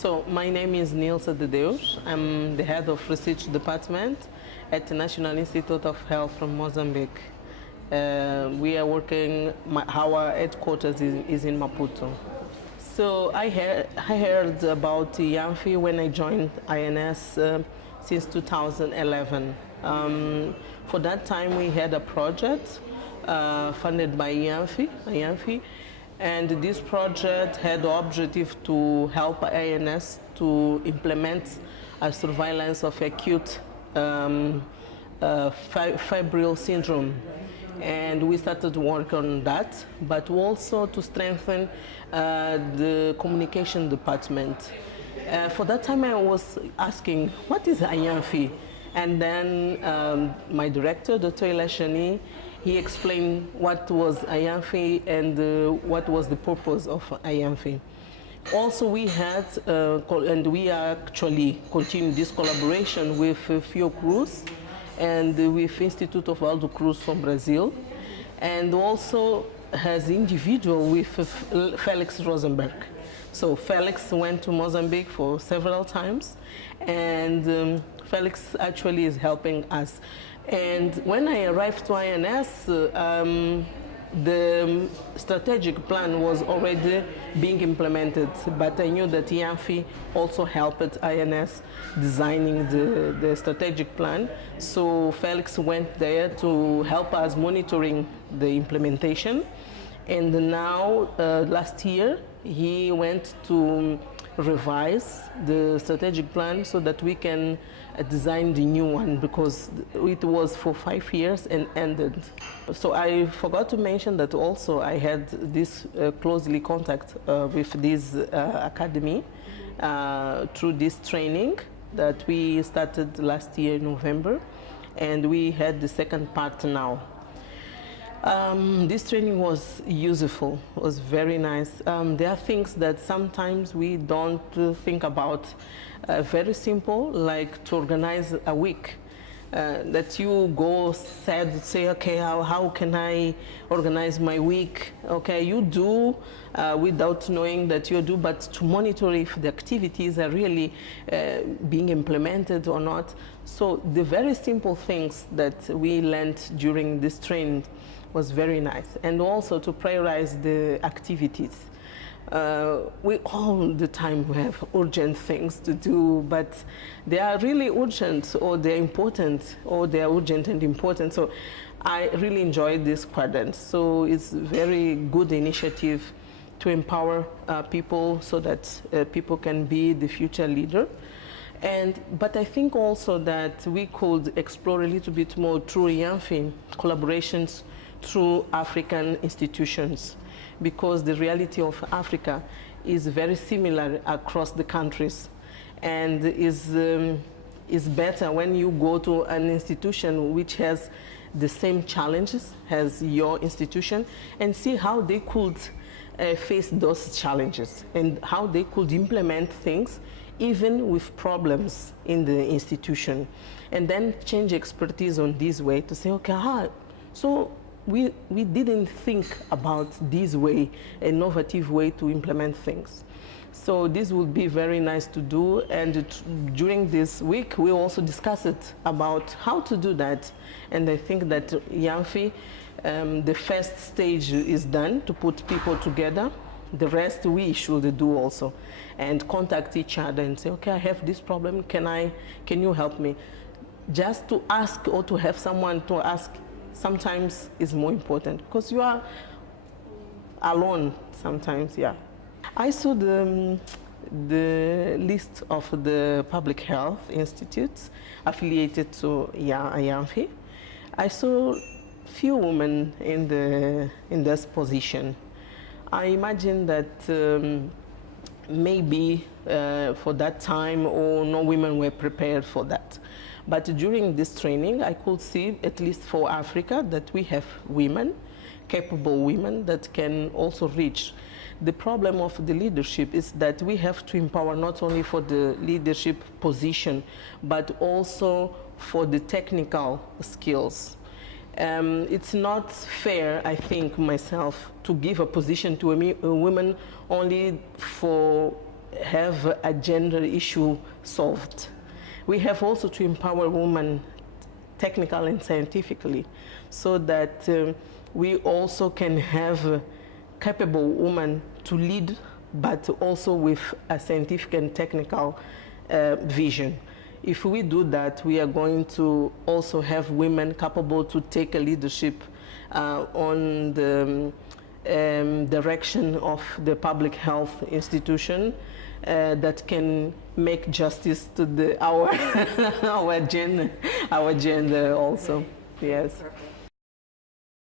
So my name is NILSA. I'm the head of research department at the National Institute of Health from Mozambique. We are working, our headquarters is in Maputo. So I heard about IANPHI when I joined INS since 2011. For that time we had a project funded by IANPHI, and this project had the objective to help INS to implement a surveillance of acute febrile syndrome. And we started to work on that, but also to strengthen the communication department. For that time I was asking, what is IANPHI? And then my director, Dr. Elashani, he explained what was IANPHI and what was the purpose of IANPHI. Also we had, and we are actually continuing this collaboration with Fiocruz and with Institute of Aldo Cruz from Brazil, and also has individual with Felix Rosenberg. So Felix went to Mozambique for several times, and Felix actually is helping us. And when I arrived to INS, the strategic plan was already being implemented, but I knew that IANPHI also helped INS designing the strategic plan. So Felix went there to help us monitoring the implementation. And now, last year, he went to revise the strategic plan so that we can design the new one, because it was for 5 years and ended. So I forgot to mention that also I had this closely contact with this academy through this training that we started last year in November, and we had the second part now. This training was useful, was very nice. There are things that sometimes we don't think about. Very simple, like to organize a week. That you go say, okay, how can I organize my week? Okay, you do without knowing that you do, but to monitor if the activities are really being implemented or not. So the very simple things that we learned during this training was very nice, and also to prioritize the activities. We all the time have urgent things to do, but they are really urgent, or they're important, or they're urgent and important. So I really enjoyed this quadrant. So it's a very good initiative to empower people so that people can be the future leader. But I think also that we could explore a little bit more through IANPHI collaborations through African institutions, because the reality of Africa is very similar across the countries, and is better when you go to an institution which has the same challenges as your institution, and see how they could face those challenges and how they could implement things even with problems in the institution, and then change expertise on this way to say, okay, so we didn't think about this way, an innovative way to implement things. So this would be very nice to do, and during this week we also discussed about how to do that. And I think that IANPHI, the first stage is done, to put people together. The rest we should do also, and contact each other and say, okay, I have this problem, can you help me? Just to ask, or to have someone to ask, sometimes is more important, because you are alone sometimes. Yeah, I saw the list of the public health institutes affiliated to IANPHI. I saw few women in this position. I imagine that maybe for that time, or no women were prepared for that. But during this training, I could see, at least for Africa, that we have women, capable women, that can also reach. The problem of the leadership is that we have to empower not only for the leadership position, but also for the technical skills. It's not fair, I think, myself, to give a position to a woman only for have a gender issue solved. We have also to empower women technically and scientifically, so that we also can have capable women to lead, but also with a scientific and technical vision. If we do that, we are going to also have women capable to take a leadership on the direction of the public health institution that can make justice to our gender also. Yes. Perfect.